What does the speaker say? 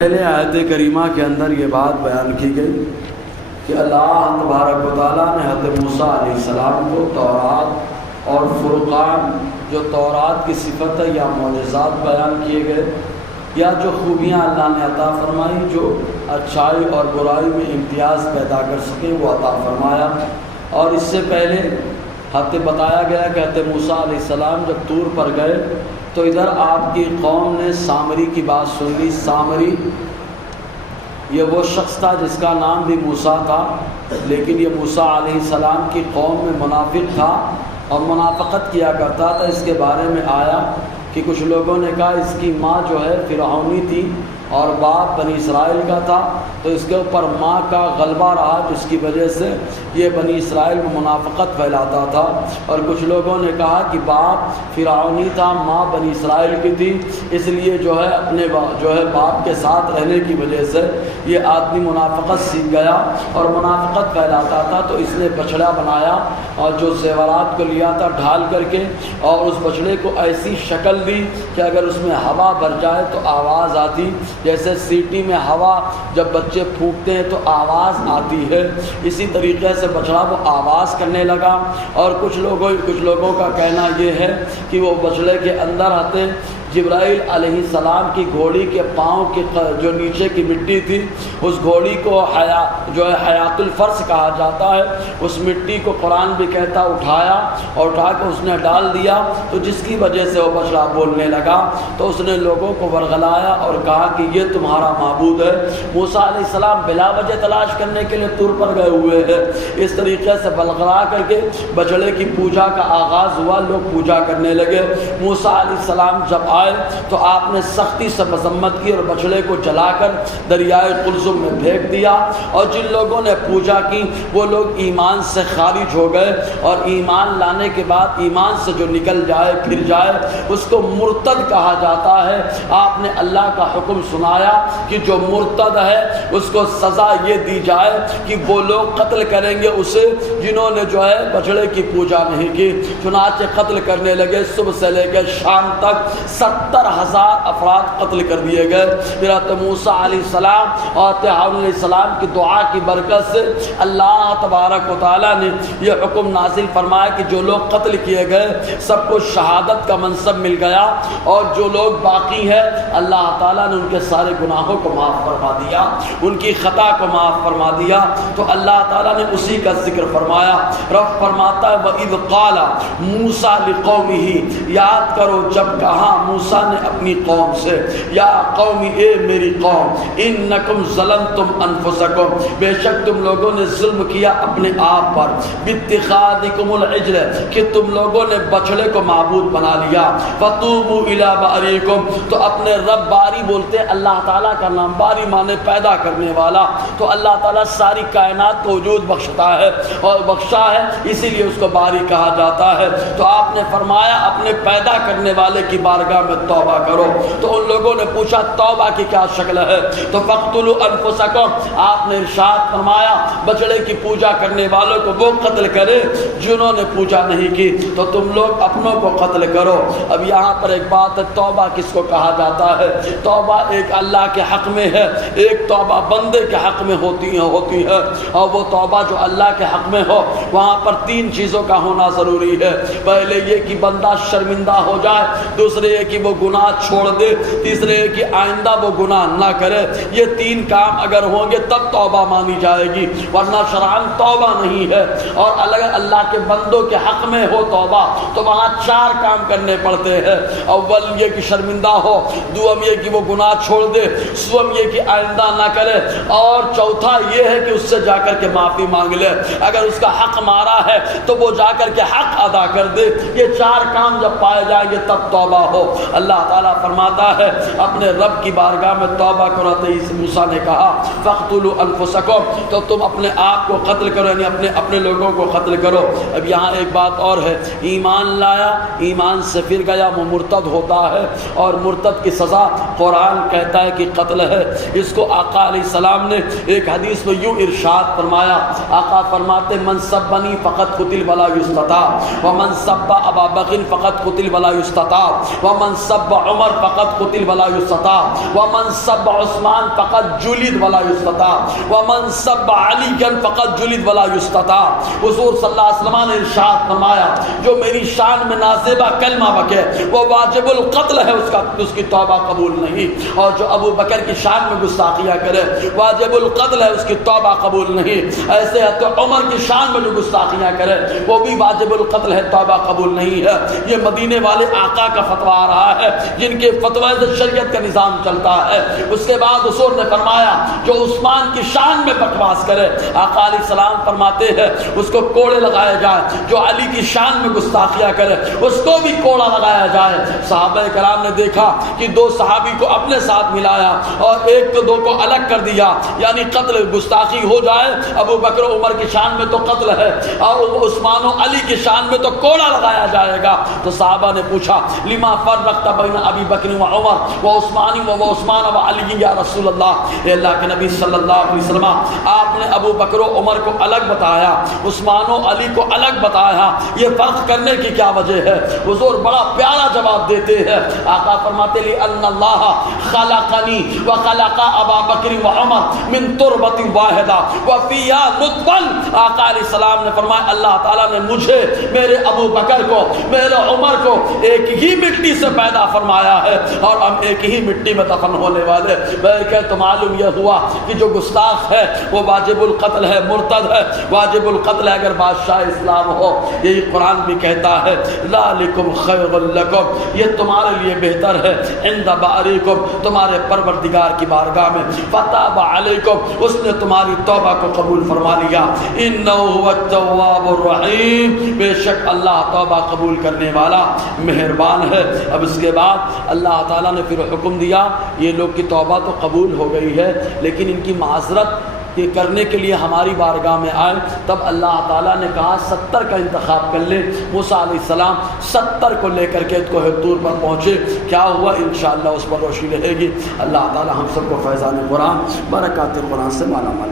پہلے آیت کریمہ کے اندر یہ بات بیان کی گئی کہ اللہ تبارک و تعالیٰ نے حضرت موسیٰ علیہ السلام کو تورات اور فرقان، جو تورات کی صفت ہے یا معجزات بیان کیے گئے یا جو خوبیاں اللہ نے عطا فرمائی، جو اچھائی اور برائی میں امتیاز پیدا کر سکے، وہ عطا فرمایا۔ اور اس سے پہلے حضرت بتایا گیا کہ حضرت موسیٰ علیہ السلام جب طور پر گئے تو ادھر آپ کی قوم نے سامری کی بات سن لی۔ سامری یہ وہ شخص تھا جس کا نام بھی موسیٰ تھا، لیکن یہ موسیٰ علیہ السلام کی قوم میں منافق تھا اور منافقت کیا کرتا تھا۔ اس کے بارے میں آیا کہ کچھ لوگوں نے کہا اس کی ماں جو ہے فرعونی تھی اور باپ بنی اسرائیل کا تھا، تو اس کے اوپر ماں کا غلبہ رہا، جس کی وجہ سے یہ بنی اسرائیل میں منافقت پھیلاتا تھا۔ اور کچھ لوگوں نے کہا کہ باپ فرعونی تھا، ماں بنی اسرائیل کی تھی، اس لیے جو ہے اپنے باپ کے ساتھ رہنے کی وجہ سے یہ آدمی منافقت سیکھ گیا اور منافقت پھیلاتا تھا۔ تو اس نے بچڑا بنایا اور جو زیورات کو لیا تھا ڈھال کر کے، اور اس بچڑے کو ایسی شکل دی کہ اگر اس میں ہوا بھر جائے تو آواز آتی، جیسے سیٹی میں ہوا جب بچے پھونکتے ہیں تو آواز آتی ہے، اسی طریقے سے بچڑا وہ آواز کرنے لگا۔ اور کچھ لوگوں کا کہنا یہ ہے کہ وہ بچڑے کے اندر آتے جبرائیل علیہ السلام کی گھوڑی کے پاؤں کی جو نیچے کی مٹی تھی، اس گھوڑی کو حیات الفرس کہا جاتا ہے، اس مٹی کو قرآن بھی کہتا اٹھایا اور اٹھا کے اس نے ڈال دیا، تو جس کی وجہ سے وہ بچڑا بولنے لگا۔ تو اس نے لوگوں کو ورغلایا اور کہا کہ یہ تمہارا معبود ہے۔ موسیٰ علیہ السلام بلا وجہ تلاش کرنے کے لیے طور پر گئے ہوئے ہیں۔ اس طریقے سے ورغلا کر کے بچڑے کی پوجا کا آغاز ہوا، لوگ پوجا کرنے لگے۔ موسیٰ علیہ السلام جب آئے تو آپ نے سختی سے مذمت کی اور بچڑے کو جلا کر دریائے قلزم میں پھینک دیا۔ اور جن لوگوں نے پوجا کی وہ لوگ ایمان سے خارج ہو گئے، اور ایمان لانے کے بعد ایمان سے جو نکل جائے پھر جائے اس کو مرتد کہا جاتا ہے۔ آپ نے اللہ کا حکم سنایا کہ جو مرتد ہے اس کو سزا یہ دی جائے کہ وہ لوگ قتل کریں گے اسے جنہوں نے بچڑے کی پوجا نہیں کی۔ چنانچہ قتل کرنے لگے، صبح سے لے کے شام تک 70,000 افراد قتل کر دیے گئے۔ پھر حضرت موسیٰ علیہ السلام اور ہارون علیہ السلام کی دعا کی برکت سے اللہ تبارک و تعالیٰ نے یہ حکم نازل فرمایا کہ جو لوگ قتل کیے گئے سب کو شہادت کا منصب مل گیا، اور جو لوگ باقی ہیں اللہ تعالیٰ نے ان کے سارے گناہوں کو معاف فرما دیا، ان کی خطا کو معاف فرما دیا۔ تو اللہ تعالیٰ نے اسی کا ذکر فرمایا۔ رب فرماتا ہے وَإِذْ قَالَ مُوسَىٰ لِقَوْمِهِ، یاد کرو جب کہا موسیٰ نے اپنی قوم سے، یا قومی اے میری قوم، انکم ظلمتم انفسکم، بے شک تم لوگوں نے ظلم کیا اپنے آپ پر، باتخاذکم العجل، کہ تم لوگوں نے بچڑے کو معبود بنا لیا، فتوبوا الی باریکم، تو اپنے رب باری بولتے ہیں اللہ تعالیٰ کا نام، باری مانے پیدا کرنے والا، تو اللہ تعالیٰ ساری کائنات کو وجود بخشتا ہے اور بخشا ہے، اسی لیے اس کو باری کہا جاتا ہے۔ تو آپ نے فرمایا اپنے پیدا کرنے والے کی بارگاہ میں توبہ کرو۔ تو ان لوگوں نے پوچھا توبہ کی کیا شکل ہے؟ تو فقتلوا انفسکم، آپ نے ارشاد فرمایا بچڑے کی پوجا کرنے والوں کو وہ قتل کرے جنہوں نے پوجا نہیں کی، تو تم لوگ اپنوں کو قتل کرو۔ اب یہاں پر ایک بات ہے، توبہ کس کو کہا جاتا ہے؟ توبہ ایک اللہ کے حق میں ہے، ایک توبہ بندے کے حق میں ہوتی ہے، اور وہ توبہ جو اللہ کے حق میں ہو وہاں پر 3 چیزوں کا ہونا ضروری ہے۔ پہلے یہ کہ بندہ شرمندہ ہو جائے، دوسرے یہ کہ وہ گناہ چھوڑ دے، تیسرے یہ کہ آئندہ وہ گناہ نہ کرے۔ یہ 3 کام اگر ہوں گے تب توبہ مانی جائے گی، ورنہ شرعاً توبہ نہیں ہے۔ اور اگر اللہ کے بندوں کے حق میں ہو توبہ تو وہاں 4 کام کرنے پڑتے ہیں۔ اول یہ کہ شرمندہ ہو، دوم یہ کہ وہ گناہ چھوڑ دے، سوم یہ کہ آئندہ نہ کرے، اور چوتھا یہ ہے کہ اس سے جا کر کے معافی مانگ لے۔ اگر اس کا حق مارا ہے تو وہ جا کر کے حق ادا کر دے۔ یہ 4 کام جب پائے جائیں گے تب توبہ ہو۔ اللہ تعالیٰ فرماتا ہے اپنے رب کی بارگاہ میں توبہ کرو۔ تو موسیٰ نے کہا فَاقْتُلُوا أَنفُسَكُمْ، تو تم اپنے آپ کو قتل کرو، یعنی اپنے لوگوں کو قتل کرو۔ اب یہاں ایک بات اور ہے، ایمان لایا ایمان سے پھر گیا وہ مرتد ہوتا ہے، اور مرتد کی سزا قرآن کہتا ہے کہ قتل ہے۔ اس کو آقا علیہ السلام نے ایک حدیث میں یوں ارشاد فرمایا، آقا فرماتے من سبنی فقط قتل ولا یستتاب، ومن سب ابا بکر فقط قتل ولا یستتاب، ومن ومن سب عمر فقط قتل ولا یستتاب ومن سب عثمان فقط جلد ولا یستتاب ومن سب علی فقط جلد ولا یستتاب۔ حضور صلی اللہ علیہ وسلم نے ارشاد فرمایا جو میری شان میں نازیبہ کلمہ بکے وہ واجب القتل ہے، اس کی توبہ قبول نہیں، اور جو ابو بکر کی شان میں گستاخیاں کرے واجب القتل ہے، اس کی توبہ قبول نہیں۔ ایسے ہے تو عمر کی شان میں جو گستاخیاں کرے وہ بھی واجب القتل ہے، توبہ قبول نہیں ہے۔ یہ مدینے والے آقا کا فتویٰ آ رہا ہے جن کے فتوے سے شریعت کا نظام چلتا ہے۔ اس کے بعد حضور نے فرمایا جو عثمان کی شان میں بکواس کرے آقا علیہ السلام فرماتے ہیں اس کو کوڑے لگائے جائیں، جو علی کی شان میں گستاخیاں کرے اس کو بھی کوڑا لگایا جائے۔ صحابہ کرام نے دیکھا کہ دو صحابی کو اپنے ساتھ ملایا اور ایک تو دو کو الگ کر دیا، یعنی قتل گستاخی ہو جائے، ابو بکر و عمر کی شان میں تو قتل ہے اور عثمان و علی کی شان میں تو کوڑا لگایا جائے گا۔ تو صحابہ نے پوچھا لما فرقت بین ابی بکر و عمر و عثمان و علی یا رسول اللہ، اے اللہ کے نبی صلی اللہ علیہ وسلم آپ نے ابو بکر و عمر کو الگ بتایا، عثمان و علی کو الگ بتایا، یہ فرق کرنے کی کیا وجہ ہے؟ حضور بڑا پیارا جواب دیتے ہیں۔ آقا فرماتے لی ان اللہ خلقنی وخلق ابا بکر و عمر من تربت واحدہ وفیہا نطفا۔ آقا علیہ السلام نے فرمایا اللہ تعالیٰ نے مجھے، میرے ابو بکر کو، میرے عمر کو ایک ہی مٹی سے پیدا فرمایا ہے اور ہم ایک ہی مٹی میں دفن ہونے والے۔ بلکہ تو معلوم یہ ہوا کہ جو گستاخ ہے وہ واجب القتل ہے، مرتد ہے، واجب القتل ہے اگر بادشاہ اسلام ہو۔ یہی قرآن بھی کہتا ہے ذالکم خیر لکم، یہ تمہارے لیے بہتر ہے، عند بارئکم، تمہارے پروردگار کی بارگاہ میں، فتاب علیکم، اس نے تمہاری توبہ کو قبول فرما لیا، انہ هو التواب الرحیم، بے شک اللہ توبہ قبول کرنے والا مہربان ہے۔ اب اس کے بعد اللہ تعالیٰ نے پھر حکم دیا یہ لوگ کی توبہ تو قبول ہو گئی ہے لیکن ان کی معذرت یہ کرنے کے لیے ہماری بارگاہ میں آئے۔ تب اللہ تعالیٰ نے کہا 70 کا انتخاب کر لے۔ موسیٰ علیہ السلام 70 کو لے کر کے کوہ طور پر پہنچے۔ کیا ہوا انشاءاللہ اس پر روشنی رہے گی۔ اللہ تعالیٰ ہم سب کو فیضان قرآن برکات قرآن سے مالا مال